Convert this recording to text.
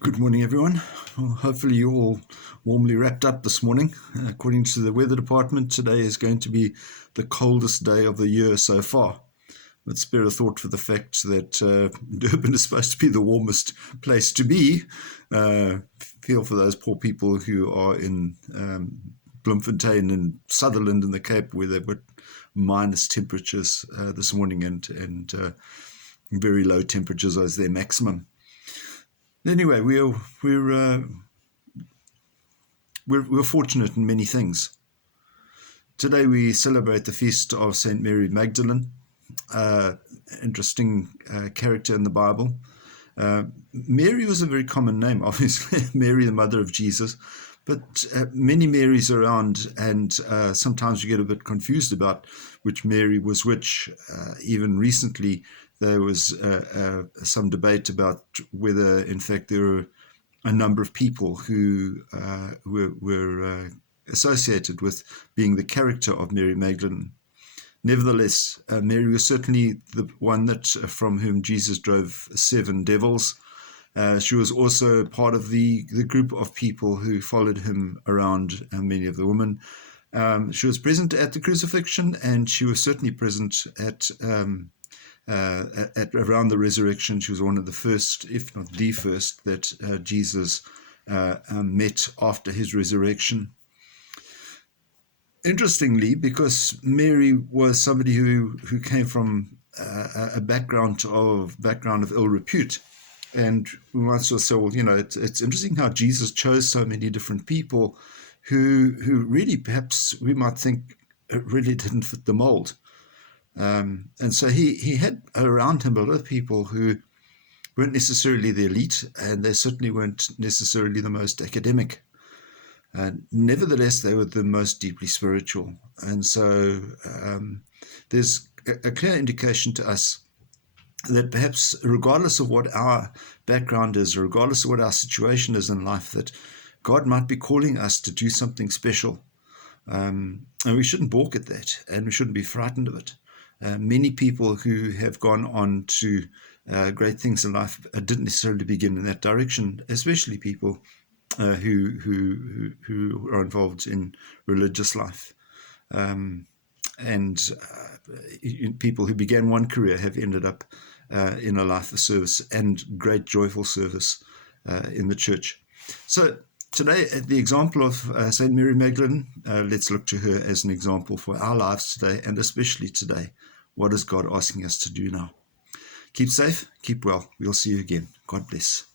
Good morning, everyone. Well, hopefully you're all warmly wrapped up this morning. According to the weather department, today is going to be the coldest day of the year so far. But spare a thought for the fact that Durban is supposed to be the warmest place to be. Feel for those poor people who are in Bloemfontein and Sutherland in the Cape, where they've got minus temperatures this morning and very low temperatures as their maximum. Anyway, we're fortunate in many things. Today we celebrate the feast of Saint Mary Magdalene, interesting character in the Bible. Mary was a very common name, obviously, Mary, the mother of Jesus, but many Marys around, and sometimes you get a bit confused about which Mary was which. Even recently, there was some debate about whether, in fact, there were a number of people who were associated with being the character of Mary Magdalene. Nevertheless, Mary was certainly the one that from whom Jesus drove 7 devils. She was also part of the group of people who followed him around, many of the women. She was present at the crucifixion, and she was certainly present at around the resurrection. She was one of the first, if not the first, that Jesus met after his resurrection. Interestingly, because Mary was somebody who came from a background of ill repute, and we might sort of say, well, it's interesting how Jesus chose so many different people who really, perhaps we might think, really didn't fit the mold. And so he had around him a lot of people who weren't necessarily the elite, and they certainly weren't necessarily the most academic. Nevertheless, they were the most deeply spiritual. And so there's a clear indication to us that perhaps regardless of what our background is, regardless of what our situation is in life, that God might be calling us to do something special. And we shouldn't balk at that, and we shouldn't be frightened of it. Many people who have gone on to great things in life didn't necessarily begin in that direction, especially people who are involved in religious life. And people who began one career have ended up in a life of service and great joyful service in the church. So today, at the example of St. Mary Magdalene, let's look to her as an example for our lives today, and especially today. What is God asking us to do now? Keep safe, keep well. We'll see you again. God bless.